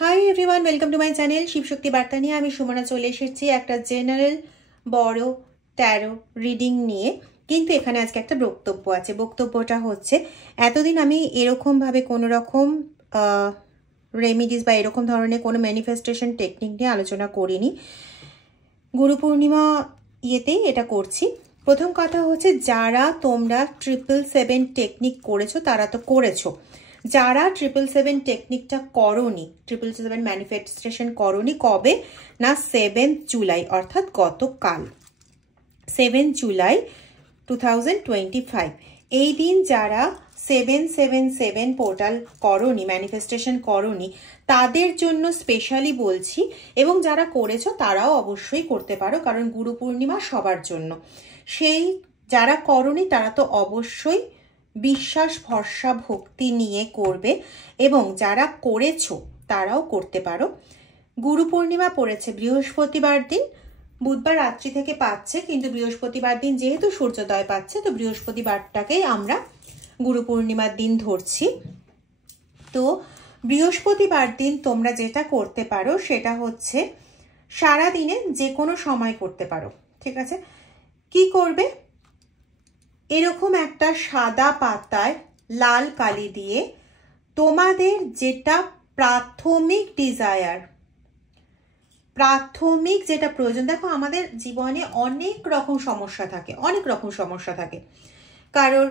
Hi everyone, welcome to my channel Shivshakti বার্তা নিয়ে আমি সুমনা চলে এসেছি একটা জেনারেল বড় ট্যারো রিডিং নিয়ে। কিন্তু এখানে আজকে একটা বক্তব্য আছে। বক্তব্যটা হচ্ছে, এতদিন আমি এরকমভাবে কোনো রকম রেমিডিস বা এরকম ধরনের কোনো ম্যানিফেস্টেশন টেকনিক নিয়ে আলোচনা করিনি। গুরু পূর্ণিমা ইয়েতেই এটা করছি। প্রথম কথা হচ্ছে, যারা তোমরা 777 টেকনিক করেছো তারা তো করেছো। যারা 777 টেকনিকটা করোনি, 777 ম্যানিফেস্টেশন করোনি, কবে না 7 জুলাই অর্থাৎ গতকাল 7 জুলাই 2025 এই দিন যারা 777 পোর্টাল করোনি, ম্যানিফেস্টেশন করোনি, তাদের জন্য স্পেশালি বলছি। এবং যারা করেছো তারাও অবশ্যই করতে পারো, কারণ গুরু পূর্ণিমা সবার জন্য। সেই যারা করোনি তারা তো অবশ্যই বিশ্বাস ভরসা ভক্তি নিয়ে করবে, এবং যারা করেছো তারাও করতে পারো। গুরু পূর্ণিমা পড়েছে বৃহস্পতিবার দিন, বুধবার রাত্রি থেকে পাচ্ছে, কিন্তু বৃহস্পতিবার দিন যেহেতু সূর্যোদয় পাচ্ছে, তো বৃহস্পতিবারটাকেই আমরা গুরু পূর্ণিমার দিন ধরছি। তো বৃহস্পতিবার দিন তোমরা যেটা করতে পারো সেটা হচ্ছে, সারা দিনে যে কোনো সময় করতে পারো, ঠিক আছে? কি করবে? এরকম একটা সাদা পাতায় লাল কালি দিয়ে তোমাদের যেটা প্রাথমিক ডিজায়ার, প্রাথমিক যেটা প্রয়োজন। দেখো, আমাদের জীবনে অনেক রকম সমস্যা থাকে, অনেক রকম সমস্যা থাকে। কারোর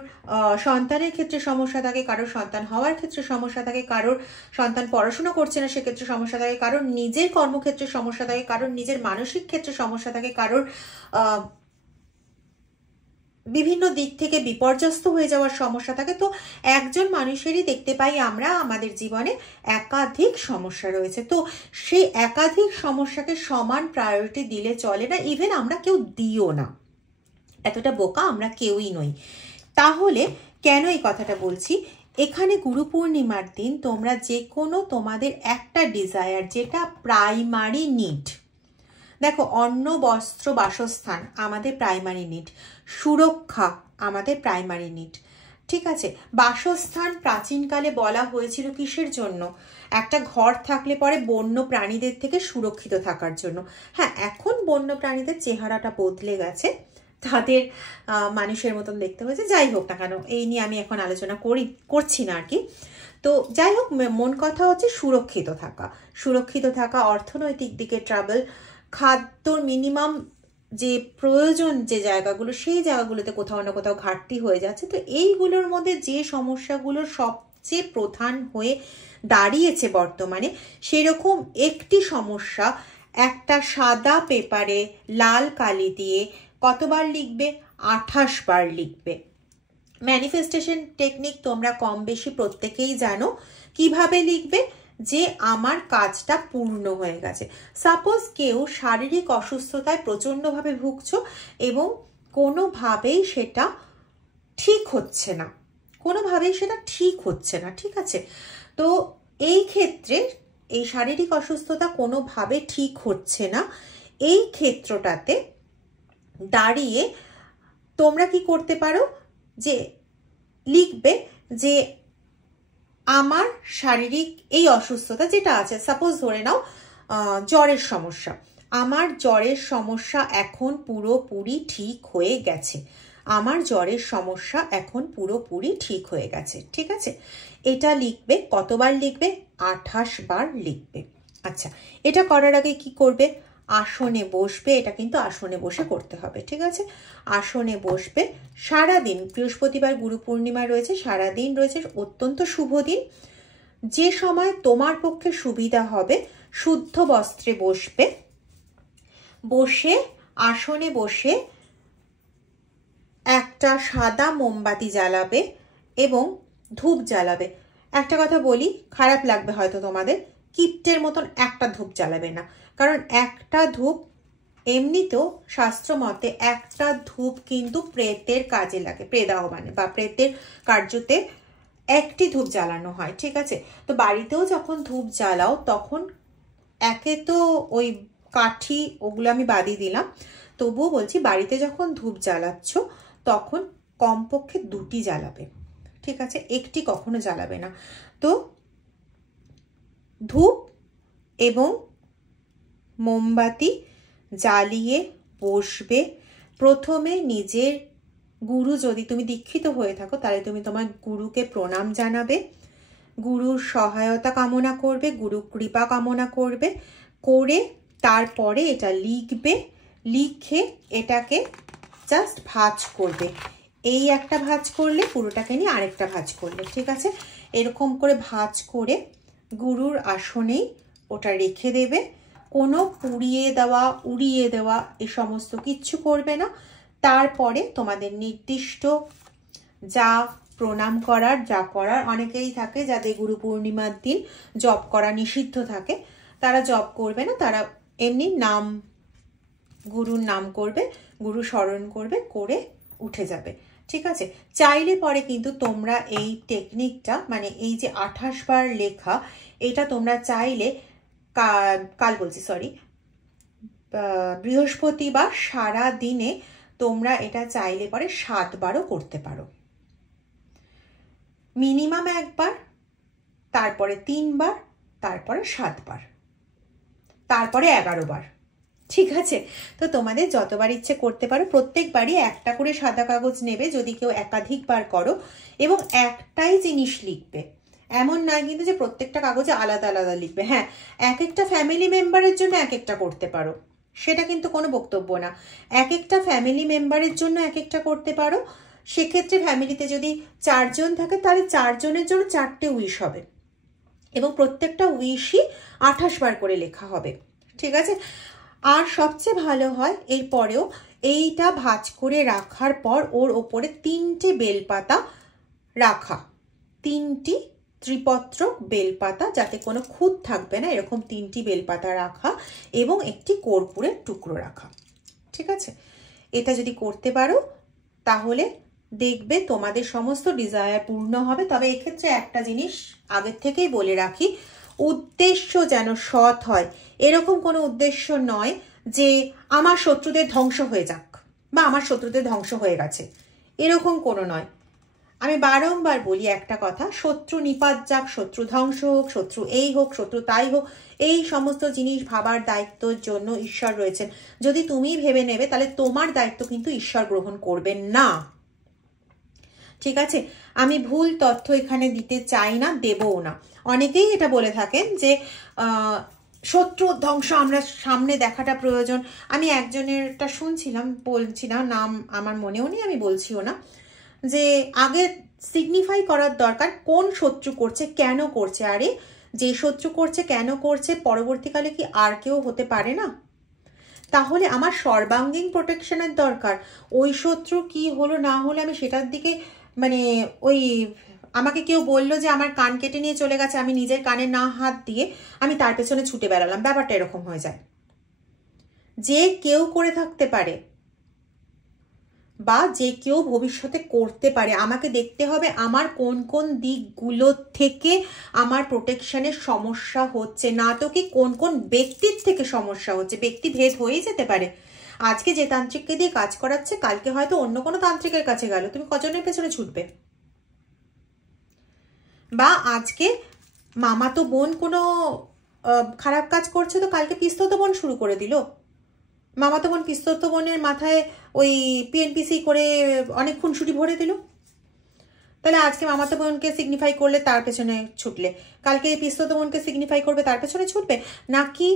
সন্তানের ক্ষেত্রে সমস্যা থাকে, কারোর সন্তান হওয়ার ক্ষেত্রে সমস্যা থাকে, কারোর সন্তান পড়াশোনা করছে না সেক্ষেত্রে সমস্যা থাকে, কারোর নিজের কর্মক্ষেত্রে সমস্যা থাকে, কারোর নিজের মানসিক ক্ষেত্রে সমস্যা থাকে, কারোর বিভিন্ন দিক থেকে বিপর্যস্ত হয়ে যাওয়ার সমস্যা থাকে। তো একজন মানুষেরই দেখতে পাই আমরা আমাদের জীবনে একাধিক সমস্যা রয়েছে। তো সেই একাধিক সমস্যাকে সমান প্রায়োরিটি দিলে চলে না, ইভেন আমরা কেউ দিও না, এতটা বোকা আমরা কেউই নই। তাহলে কেন এই কথাটা বলছি? এখানে গুরু পূর্ণিমার দিন তোমরা যে কোনো তোমাদের একটা ডিজায়ার, যেটা প্রাইমারি নিড, দেখো, অন্ন বস্ত্র বাসস্থান আমাদের প্রাইমারি নিড, সুরক্ষা আমাদের প্রাইমারি নিড, ঠিক আছে? বাসস্থান প্রাচীনকালে বলা হয়েছিল কিসের জন্য? একটা ঘর থাকলে পরে বন্য প্রাণীদের থেকে সুরক্ষিত থাকার জন্য। হ্যাঁ, এখন বন্য প্রাণীদের চেহারাটা বদলে গেছে, তাদের মানুষের মতন দেখতে হয়েছে। যাই হোক না কেন, এই নিয়ে আমি এখন আলোচনা করছি না আর কি। তো যাই হোক, মন কথা হচ্ছে সুরক্ষিত থাকা। সুরক্ষিত থাকা, অর্থনৈতিক দিকে ট্রাভেল, খাদ্যর মিনিমাম যে প্রয়োজন যে জায়গাগুলো, সেই জায়গাগুলোতে কোথাও না কোথাও ঘাটতি হয়ে যাচ্ছে। তো এইগুলোর মধ্যে যে সমস্যাগুলোর সবচেয়ে প্রধান হয়ে দাঁড়িয়েছে বর্তমানে, সেরকম একটি সমস্যা একটা সাদা পেপারে লাল কালি দিয়ে কতবার লিখবে? 28 বার লিখবে। ম্যানিফেস্টেশন টেকনিক তোমরা কম বেশি প্রত্যেকেই জানো। কিভাবে লিখবে? যে আমার কাজটা পূর্ণ হয়ে গেছে। সাপোজ কেউ শারীরিক অসুস্থতায় প্রচণ্ডভাবে ভুগছো এবং কোনোভাবেই সেটা ঠিক হচ্ছে না, কোনোভাবেই সেটা ঠিক হচ্ছে না, ঠিক আছে? তো এই ক্ষেত্রে এই শারীরিক অসুস্থতা কোনোভাবে ঠিক হচ্ছে না, এই ক্ষেত্রটাতে দাঁড়িয়ে তোমরা কি করতে পারো? যে লিখবে যে আমার শারীরিক এই অসুস্থতা যেটা আছে, সাপোজ ধরে নাও জ্বরের সমস্যা, আমার জ্বরের সমস্যা এখন পুরোপুরি ঠিক হয়ে গেছে, আমার জ্বরের সমস্যা এখন পুরোপুরি ঠিক হয়ে গেছে, ঠিক আছে? এটা লিখবে। কতবার লিখবে? 28 বার লিখবে। আচ্ছা, এটা করার আগে কি করবে? আসনে বসবে। এটা কিন্তু আসনে বসে করতে হবে, ঠিক আছে? আসনে বসবে। সারাদিন, বৃহস্পতিবার গুরু পূর্ণিমা রয়েছে, সারাদিন রয়েছে, অত্যন্ত শুভ দিন। যে সময় তোমার পক্ষে সুবিধা হবে, শুদ্ধ বস্ত্রে বসবে। বসে আসনে বসে একটা সাদা মোমবাতি জ্বালাবে এবং ধূপ জ্বালাবে। একটা কথা বলি, খারাপ লাগবে হয়তো তোমাদের, কিপ্টের মতন একটা ধূপ জ্বালাবে না, কারণ একটা ধূপ এমনিতেও শাস্ত্র মতে একটা ধূপ কিন্তু প্রেতের কাজে লাগে, প্রেদাহবানে বা প্রেতের কার্যতে একটি ধূপ জ্বালানো হয়, ঠিক আছে? তো বাড়িতেও যখন ধূপ জ্বালাও তখন একে তো ওই কাঠি ওগুলো আমি বাদই দিলাম, তবুও বলছি বাড়িতে যখন ধূপ জ্বালাচ্ছ তখন কমপক্ষে 2টি জ্বালাবে, ঠিক আছে? একটি কখনো জ্বালাবে না। তো ধূপ এবং মোমবাতি জ্বালিয়ে বসবে। প্রথমে নিজের গুরু, যদি তুমি দীক্ষিত হয়ে থাকো তাহলে তুমি তোমার গুরুকে প্রণাম জানাবে, গুরুর সহায়তা কামনা করবে, গুরু কৃপা কামনা করবে, করে তারপরে এটা লিখবে। লিখে এটাকে জাস্ট ভাঁজ করবে। এই একটা ভাঁজ করলে, পুরোটাকে নিয়ে আরেকটা ভাঁজ করলে, ঠিক আছে? এরকম করে ভাঁজ করে গুরুর আসনেই ওটা রেখে দেবে। কোনো পুড়িয়ে দেওয়া, উড়িয়ে দেওয়া এ সমস্ত কিচ্ছু করবে না। তারপরে তোমাদের নির্দিষ্ট যা প্রণাম করার, যা করার, অনেকেই থাকে যাদের গুরু পূর্ণিমার দিন জপ করা নিষিদ্ধ থাকে, তারা জপ করবে না, তারা এমনি নাম, গুরুর নাম করবে, গুরু স্মরণ করবে, করে উঠে যাবে, ঠিক আছে? চাইলে পরে কিন্তু তোমরা এই টেকনিকটা, মানে এই যে 28 বার লেখা, এটা তোমরা চাইলে বৃহস্পতিবার সারা দিনে তোমরা এটা চাইলে পরে 7 বারও করতে পারো। মিনিমাম 1 বার, তারপরে 3 বার, তারপরে 7 বার, তারপরে 11 বার, ঠিক আছে? তো তোমাদের যতবার ইচ্ছে করতে পারো। প্রত্যেকবারই একটা করে সাদা কাগজ নেবে যদি কেউ একাধিকবার করো, এবং একটাই জিনিস লিখবে। এমন নয় কিন্তু যে প্রত্যেকটা কাগজে আলাদা আলাদা লিখবে। হ্যাঁ, এক একটা ফ্যামিলি মেম্বারের জন্য এক একটা করতে পারো, সেটা কিন্তু কোনো বক্তব্য না। এক একটা ফ্যামিলি মেম্বারের জন্য এক একটা করতে পারো। সেক্ষেত্রে ফ্যামিলিতে যদি 4 জন থাকে তাহলে 4 জনের জন্য 4টে উইশ হবে, এবং প্রত্যেকটা উইশই 28 বার করে লেখা হবে, ঠিক আছে? আর সবচেয়ে ভালো হয় এরপরেও এইটা ভাঁজ করে রাখার পর ওর ওপরে 3টে বেলপাতা রাখা, 3টি ত্রিপত্র বেলপাতা, যাতে কোনো খুঁত থাকবে না, এরকম 3টি বেলপাতা রাখা, এবং একটি কর্পূরের টুকরো রাখা, ঠিক আছে? এটা যদি করতে পারো তাহলে দেখবে তোমাদের সমস্ত ডিজায়ার পূর্ণ হবে। তবে এক্ষেত্রে একটা জিনিস আগের থেকেই বলে রাখি, উদ্দেশ্য যেন সৎ হয়। এরকম কোনো উদ্দেশ্য নয় যে আমার শত্রুদের ধ্বংস হয়ে যাক বা আমার শত্রুদের ধ্বংস হয়ে গেছে, এরকম কোনো নয়। আমি বারংবার বলি একটা কথা, শত্রু নিপাত যাক, শত্রু ধ্বংস হোক, শত্রু এই হোক, শত্রু তাই হোক, এই সমস্ত জিনিস ভাবার দায়িত্বের জন্য ঈশ্বর রয়েছেন। যদি তুমি ভেবে নেবে তাহলে তোমার দায়িত্ব কিন্তু ঈশ্বর গ্রহণ করবেন না, ঠিক আছে? আমি ভুল তথ্য এখানে দিতে চাই না, দেবও না। অনেকেই এটা বলে থাকেন যে শত্রুর ধ্বংস আমরা সামনে দেখাটা প্রয়োজন। আমি একজনেরটা শুনছিলাম, বলছি না, নাম আমার মনেও নেই, আমি বলছিও না, যে আগে সিগনিফাই করার দরকার কোন শত্রু করছে, কেন করছে। আরে যে শত্রু করছে, কেন করছে, পরবর্তীকালে কি আর কেউ হতে পারে না? তাহলে আমার সর্বাঙ্গীন প্রোটেকশনের দরকার। ওই শত্রু কি হলো না হলো আমি সেটার দিকে, মানে ওই আমাকে কেউ বললো যে আমার কান কেটে নিয়ে চলে গেছে, আমি নিজের কানে না হাত দিয়ে আমি তার পেছনে ছুটে বেড়ালাম, ব্যাপারটা এরকম হয়ে যায়। যে কেউ করে থাকতে পারে বা যে কেউ ভবিষ্যতে করতে পারে, আমাকে দেখতে হবে আমার কোন কোন দিকগুলো থেকে আমার প্রোটেকশনের সমস্যা হচ্ছে, না তো কি কোন কোন ব্যক্তির থেকে সমস্যা হচ্ছে। ব্যক্তি ভেদ হয়েই যেতে পারে। আজকে যে তান্ত্রিককে দিয়ে কাজ করাচ্ছে, কালকে হয়তো অন্য কোনো তান্ত্রিকের কাছে গেল, তুমি কজনের পেছনে ছুটবে? বা আজকে মামাতো বোন কোনো খারাপ কাজ করছে, তো কালকে পিস্তত বোন শুরু করে দিল। মামাতো বোন পিস্তত বোনের মাথায় ওই পিএনপিসি করে অনেক খুনসুটি ভরে দিল। তাহলে আজকে মামাতো বোনকে সিগনিফাই করলে তার পেছনে ছুটলে, কালকে পিস্তত বোনকে সিগনিফাই করবে তার পেছনে ছুটবে? নাকি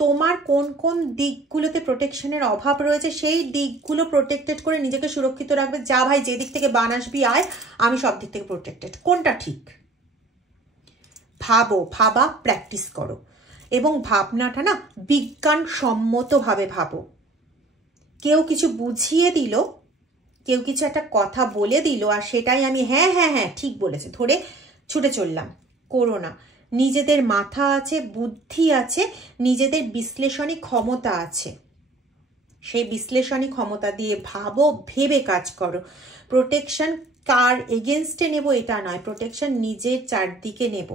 তোমার কোন কোন দিকগুলোতে প্রোটেকশনের অভাব রয়েছে সেই দিকগুলো প্রোটেক্টেড করে নিজেকে সুরক্ষিত রাখবে? যা ভাই, যে দিক থেকে বান আসবি আয়, আমি সব দিক থেকে প্রোটেক্টেড। কোনটা ঠিক? ভাবো, ভাবা প্র্যাকটিস করো, এবং ভাবনাটা না বিজ্ঞানসম্মতভাবে ভাবো। কেউ কিছু বুঝিয়ে দিল, কেউ কিছু একটা কথা বলে দিল, আর সেটাই আমি হ্যাঁ হ্যাঁ হ্যাঁ ঠিক বলেছে ধরে ছুটে চললাম, করো না। নিজেদের মাথা আছে, বুদ্ধি আছে, নিজেদের বিশ্লেষণী ক্ষমতা আছে, সেই বিশ্লেষণী ক্ষমতা দিয়ে ভাবো, ভেবে কাজ করো। প্রোটেকশন কার এগেনস্টে নেব এটা নয়, প্রোটেকশন নিজের চারদিকে নেব।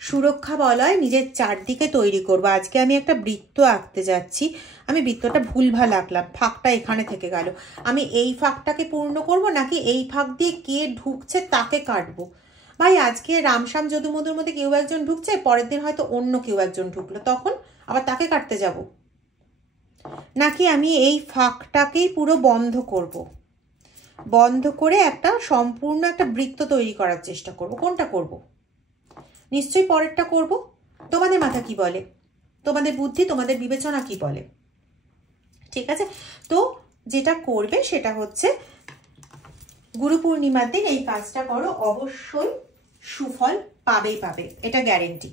সুরক্ষা বলয় নিজের চারদিকে তৈরি করবো। আজকে আমি একটা বৃত্ত আঁকতে যাচ্ছি, আমি বৃত্তটা ভুলভাল আঁকলাম, ফাঁকটা এখানে থেকে গেল। আমি এই ফাঁকটাকে পূর্ণ করব নাকি এই ফাঁক দিয়ে কে ঢুকছে তাকে কাটবো? ভাই আজকে রামশ্যাম যদুমধুর মধ্যে কেউ একজন ঢুকছে, পরের দিন হয়তো অন্য কেউ একজন ঢুকলো, তখন আবার তাকে কাটতে যাব? নাকি আমি এই ফাঁকটাকেই পুরো বন্ধ করব, বন্ধ করে একটা সম্পূর্ণ একটা বৃত্ত তৈরি করার চেষ্টা করব? কোনটা করব? নিশ্চয়ই পরেরটা করব। তোমাদের মাথা কি বলে, তোমাদের বুদ্ধি, তোমাদের বিবেচনা কি বলে? ঠিক আছে, তো যেটা করবে সেটা হচ্ছে গুরু পূর্ণিমার দিন এই কাজটা করো, অবশ্যই সুফল পাবেই পাবে, এটা গ্যারেন্টি।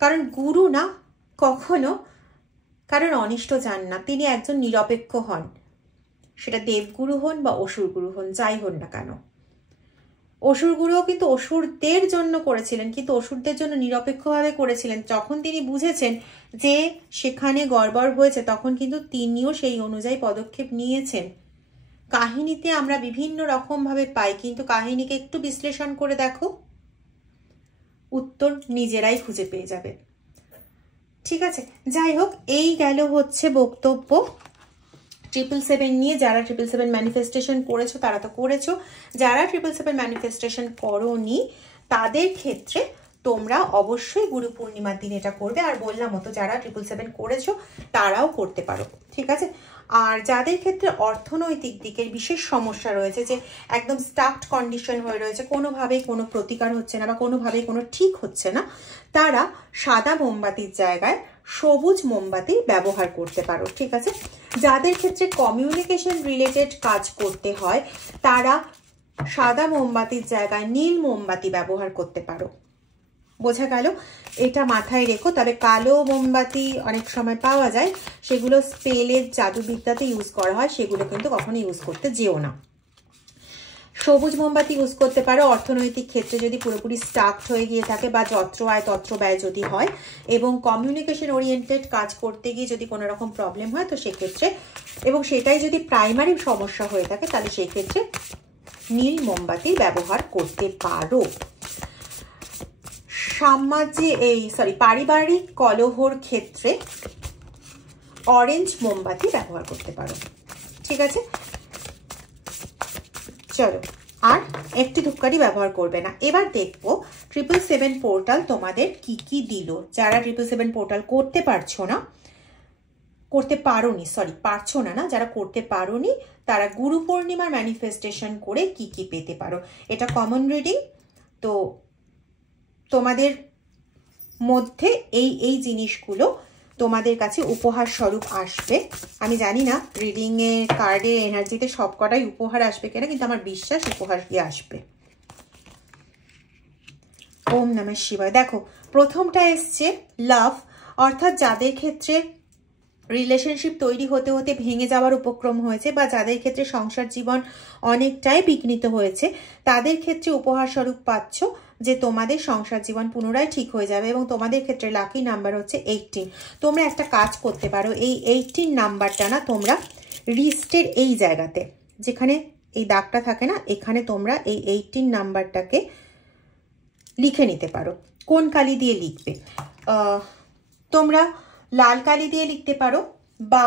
কারণ গুরু না কখনো কারণ অনিষ্ট চান না, তিনি একজন নিরপেক্ষ হন, সেটা দেবগুরু হন বা অসুর গুরু হন, যাই হন না কেন। অসুর গুরুও কিন্তু অসুরদের জন্য করেছিলেন, কিন্তু অসুরদের জন্য নিরপেক্ষভাবে করেছিলেন। যখন তিনি বুঝেছেন যে সেখানে গড়বড় হয়েছে, তখন কিন্তু তিনিও সেই অনুযায়ী পদক্ষেপ নিয়েছেন। কাহিনীতে আমরা বিভিন্ন রকমভাবে পাই, কিন্তু কাহিনীকে একটু বিশ্লেষণ করে দেখো, উত্তর নিজেরাই খুঁজে পেয়ে যাবে। ঠিক আছে, যাই হোক, এই গেল হচ্ছে বক্তব্য 777 নিয়ে। যারা 777 ম্যানিফেস্টেশন করেছো তারা তো করেছো, যারা 777 ম্যানিফেস্টেশন করোনি তাদের ক্ষেত্রে তোমরা অবশ্যই গুরু পূর্ণিমার দিন এটা করবে। আর বললাম মতো যারা 777 করেছো তারাও করতে পারো, ঠিক আছে। আর যাদের ক্ষেত্রে অর্থনৈতিক দিকের বিশেষ সমস্যা রয়েছে, যে একদম স্টাকড কন্ডিশন হয়ে রয়েছে, কোনোভাবেই কোনো প্রতিকার হচ্ছে না বা কোনোভাবেই কোনো ঠিক হচ্ছে না, তারা সাদা মোমবাতির জায়গায় সবুজ মোমবাতি ব্যবহার করতে পারো, ঠিক আছে। যাদের ক্ষেত্রে কমিউনিকেশন রিলেটেড কাজ করতে হয় তারা সাদা মোমবাতির জায়গায় নীল মোমবাতি ব্যবহার করতে পারো। বোঝা গেল? এটা মাথায় রেখো। তবে কালো মোমবাতি অনেক সময় পাওয়া যায়, সেগুলো স্পেলের জাদুবিদ্যাতে ইউজ করা হয়, সেগুলো কিন্তু কখনো ইউজ করতে যেও না। সবুজ মোমবাতি ইউজ করতে পারো অর্থনৈতিক ক্ষেত্রে যদি পুরোপুরি স্টাকড হয়ে গিয়ে থাকে বা যত্র আয় তত্র ব্যয় যদি হয়, এবং কমিউনিকেশন ওরিয়েন্টেড কাজ করতে গিয়ে যদি কোনো রকম প্রবলেম হয় তো সেক্ষেত্রে, এবং সেটাই যদি প্রাইমারি সমস্যা হয়ে থাকে তাহলে সেই ক্ষেত্রে নীল মোমবাতি ব্যবহার করতে পারো। পারিবারিক কলহর ক্ষেত্রে অরেঞ্জ মোমবাতি ব্যবহার করতে পারো, ঠিক আছে। চলো, আর একটি ধূপকাঠি ব্যবহার করবে না। এবার দেখবো 777 পোর্টাল তোমাদের কি কি দিল। যারা 777 পোর্টাল করতে পারছো না, যারা করতে পারোনি তারা গুরু পূর্ণিমার ম্যানিফেস্টেশন করে কি কি পেতে পারো। এটা কমন রিডিং, তো তোমাদের মধ্যে এই জিনিসগুলো তোমাদের কাছে উপহার স্বরূপ আসবে। আমি জানি না রিডিংয়ে কার্ডে এনার্জিতে সবকটাই উপহার আসবে কিনা, কিন্তু আমার বিশ্বাস উপহার দিয়ে আসবে। ওম নমঃ শিবায়। দেখো, প্রথমটা এসছে লাভ, অর্থাৎ যাদের ক্ষেত্রে রিলেশনশিপ তৈরি হতে হতে ভেঙে যাওয়ার উপক্রম হয়েছে বা যাদের ক্ষেত্রে সংসার জীবন অনেকটাই বিঘ্নিত হয়েছে, তাদের ক্ষেত্রে উপহার স্বরূপ পাচ্ছ যে তোমাদের সংসার জীবন পুনরায় ঠিক হয়ে যাবে। এবং তোমাদের ক্ষেত্রে লাকি নাম্বার হচ্ছে 18। তোমরা একটা কাজ করতে পারো, এই 18 নাম্বারটা না তোমরা রিস্টের এই জায়গাতে যেখানে এই দাগটা থাকে না, এখানে তোমরা এই 18 নাম্বারটাকে লিখে নিতে পারো। কোন কালি দিয়ে লিখবে? তোমরা লাল কালি দিয়ে লিখতে পারো বা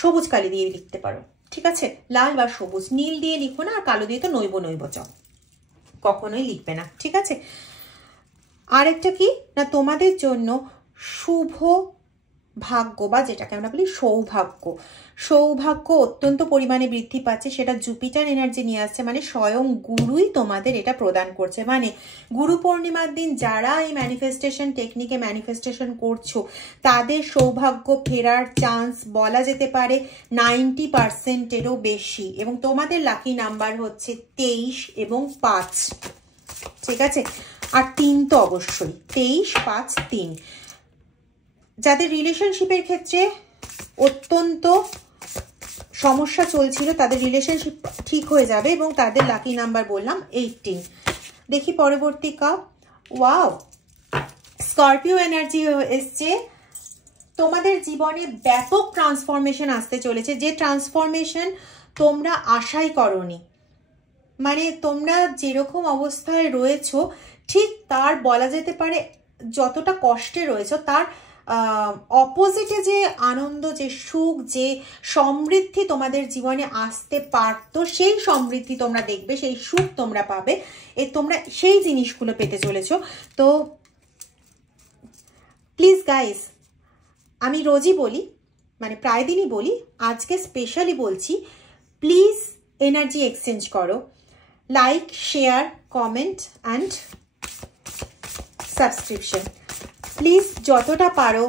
সবুজ কালি দিয়ে লিখতে পারো, ঠিক আছে। লাল বা সবুজ, নীল দিয়ে লিখো না, আর কালো দিয়ে তো নৈব চ কখনোই লিখবে না, ঠিক আছে। আরেকটা কি না, তোমাদের জন্য শুভ ভাগ্য বা যেটাকে আমরা বলি সৌভাগ্য অত্যন্ত পরিমাণে বৃদ্ধি পাচ্ছে। সেটা জুপিটার এনার্জি নিয়ে আসছে, মানে স্বয়ং গুরুই তোমাদের এটা প্রদান করছে। মানে গুরু পূর্ণিমার দিন যারা এই ম্যানিফেস্টেশন টেকনিকে ম্যানিফেস্টেশন করছো তাদের সৌভাগ্য ফেরার চান্স বলা যেতে পারে 90%-এরও বেশি। এবং তোমাদের লাকি নাম্বার হচ্ছে 23 এবং 5, ঠিক আছে। আর 3 তো অবশ্যই, 23, 5, 3। যাদের রিলেশনশিপের ক্ষেত্রে অত্যন্ত সমস্যা চলছিল তাদের রিলেশনশিপ ঠিক হয়ে যাবে এবং তাদের লাকি নাম্বার বললাম 18। দেখি পরবর্তী কাপ। ওয়াও, স্করপিও এনার্জি এসছে। তোমাদের জীবনে ব্যাপক ট্রান্সফরমেশন আসতে চলেছে, যে ট্রান্সফরমেশন তোমরা আশাই করনি। মানে তোমরা যেরকম অবস্থায় রয়েছো ঠিক তার বলা যেতে পারে যতটা কষ্টে রয়েছো তার অপোজিটে যে আনন্দ, যে সুখ, যে সমৃদ্ধি তোমাদের জীবনে আসতে পারতো, সেই সমৃদ্ধি তোমরা দেখবে, সেই সুখ তোমরা পাবে, তোমরা সেই জিনিসগুলো পেতে চলেছো। তো প্লিজ গাইস, আমি রোজই বলি, মানে প্রায় দিনই বলি, আজকে স্পেশালি বলছি, প্লিজ এনার্জি এক্সচেঞ্জ করো। Like, share, comment and subscription. Please যতটা পারো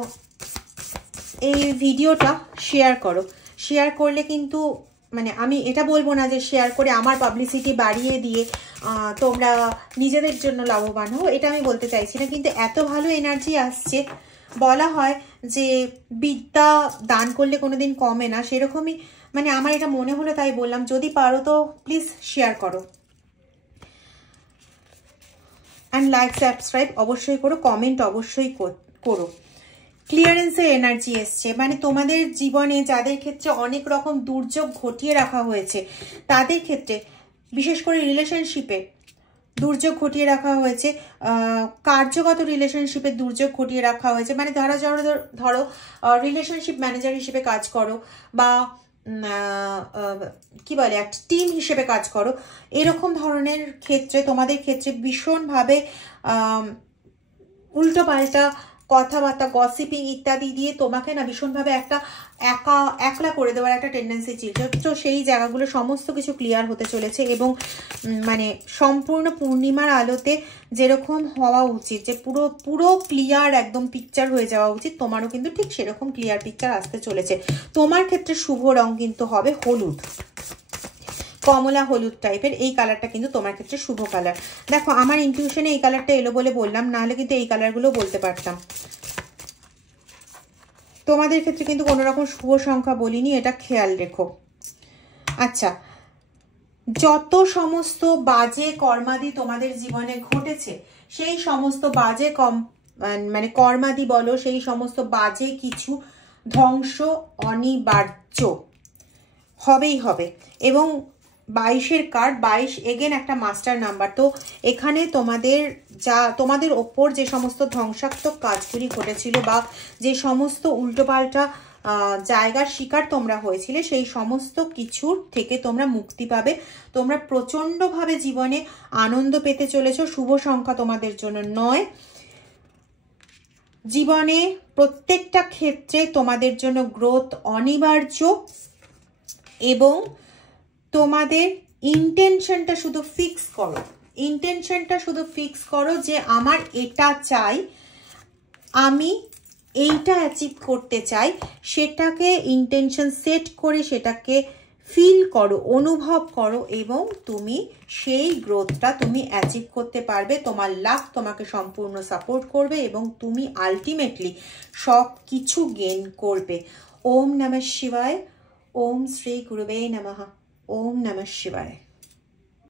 এই ভিডিওটা শেয়ার করো। শেয়ার করলে কিন্তু মানে আমি এটা বলবো না যে শেয়ার করে আমার পাবলিসিটি বাড়িয়ে দিয়ে তোমরা নিজেদের জন্য লাভবান হও, এটা আমি বলতে চাইছি না, কিন্তু এত ভালো এনার্জি আসছে। বলা হয় যে বিদ্যা দান করলে কোনোদিন কমে না, সেরকমই মানে আমার এটা মনে হলো, তাই বললাম। যদি পারো তো প্লিজ শেয়ার করো অ্যান্ড লাইক, সাবস্ক্রাইব অবশ্যই করো, কমেন্ট অবশ্যই করো। ক্লিয়ারেন্সের এনার্জি এসছে, মানে তোমাদের জীবনে যাদের ক্ষেত্রে অনেক রকম দুর্যোগ ঘটিয়ে রাখা হয়েছে, তাদের ক্ষেত্রে বিশেষ করে রিলেশনশিপে দুর্যোগ ঘটিয়ে রাখা হয়েছে, কার্যগত রিলেশনশিপে দুর্যোগ ঘটিয়ে রাখা হয়েছে। মানে ধরো রিলেশনশিপ ম্যানেজার হিসেবে কাজ করো, বা কি বলে একটা টিম হিসেবে কাজ করো, এরকম ধরনের ক্ষেত্রে তোমাদের ক্ষেত্রে ভীষণভাবে উল্টো পাল্টা কথাবার্তা, গসিপিং ইত্যাদি দিয়ে তোমাকে না ভীষণভাবে একটা একলা করে দেওয়ার একটা টেন্ডেন্সি ছিল। তো সেই জায়গাগুলো সমস্ত কিছু ক্লিয়ার হতে চলেছে, এবং মানে সম্পূর্ণ পূর্ণিমার আলোতে যেরকম হওয়া উচিত, যে পুরো ক্লিয়ার একদম পিকচার হয়ে যাওয়া উচিত, তোমারও কিন্তু ঠিক সেরকম ক্লিয়ার পিকচার আসতে চলেছে। তোমার ক্ষেত্রে শুভ রং কিন্তু হবে হলুদ, কমলা হলুদ টাইপের। এই কালারটা কিন্তু তোমার ক্ষেত্রে শুভ কালার। দেখো আমার ইনটিউশনে এই কালারটা এলো বলে বললাম, নাহলে কিন্তু এই কালারগুলো বলতে পারতাম। তোমাদের ক্ষেত্রে কিন্তু কোনো রকম শুভ সংখ্যা বলিনি, এটা খেয়াল রেখো। আচ্ছা, যত সমস্ত বাজে কর্মাদি তোমাদের জীবনে ঘটেছে, সেই সমস্ত বাজে মানে কর্মাদি বলো, সেই সমস্ত বাজে কিছু ধ্বংস অনিবার্য হবেই হবে। এবং 22-এর কার্ড, 22 এগেন একটা মাস্টার নাম্বার। তো এখানে তোমাদের ওপর যে সমস্ত ধ্বংসাত্মক কাজগুলি ঘটেছিল, বা যে সমস্ত উল্টোপাল্টা জায়গার শিকার তোমরা হয়েছিলে, সেই সমস্ত কিছুর থেকে তোমরা মুক্তি পাবে। তোমরা প্রচণ্ডভাবে জীবনে আনন্দ পেতে চলেছো। শুভ সংখ্যা তোমাদের জন্য 9। জীবনে প্রত্যেকটা ক্ষেত্রে তোমাদের জন্য গ্রোথ অনিবার্য, এবং তোমাদের ইন্টেনশনটা শুধু ফিক্স করো। ইন্টেনশনটা শুধু ফিক্স করো যে আমার এটা চাই, আমি এইটা অ্যাচিভ করতে চাই, সেটাকে ইন্টেনশন সেট করে সেটাকে ফিল করো, অনুভব করো, এবং তুমি সেই গ্রোথটা তুমি অ্যাচিভ করতে পারবে। তোমার লাক তোমাকে সম্পূর্ণ সাপোর্ট করবে, এবং তুমি আলটিমেটলি সব কিছু গেইন করবে। ওম নমঃ শিবায়। ওম শ্রী গুরুবে নমঃ। ওম নমঃ শিবায়।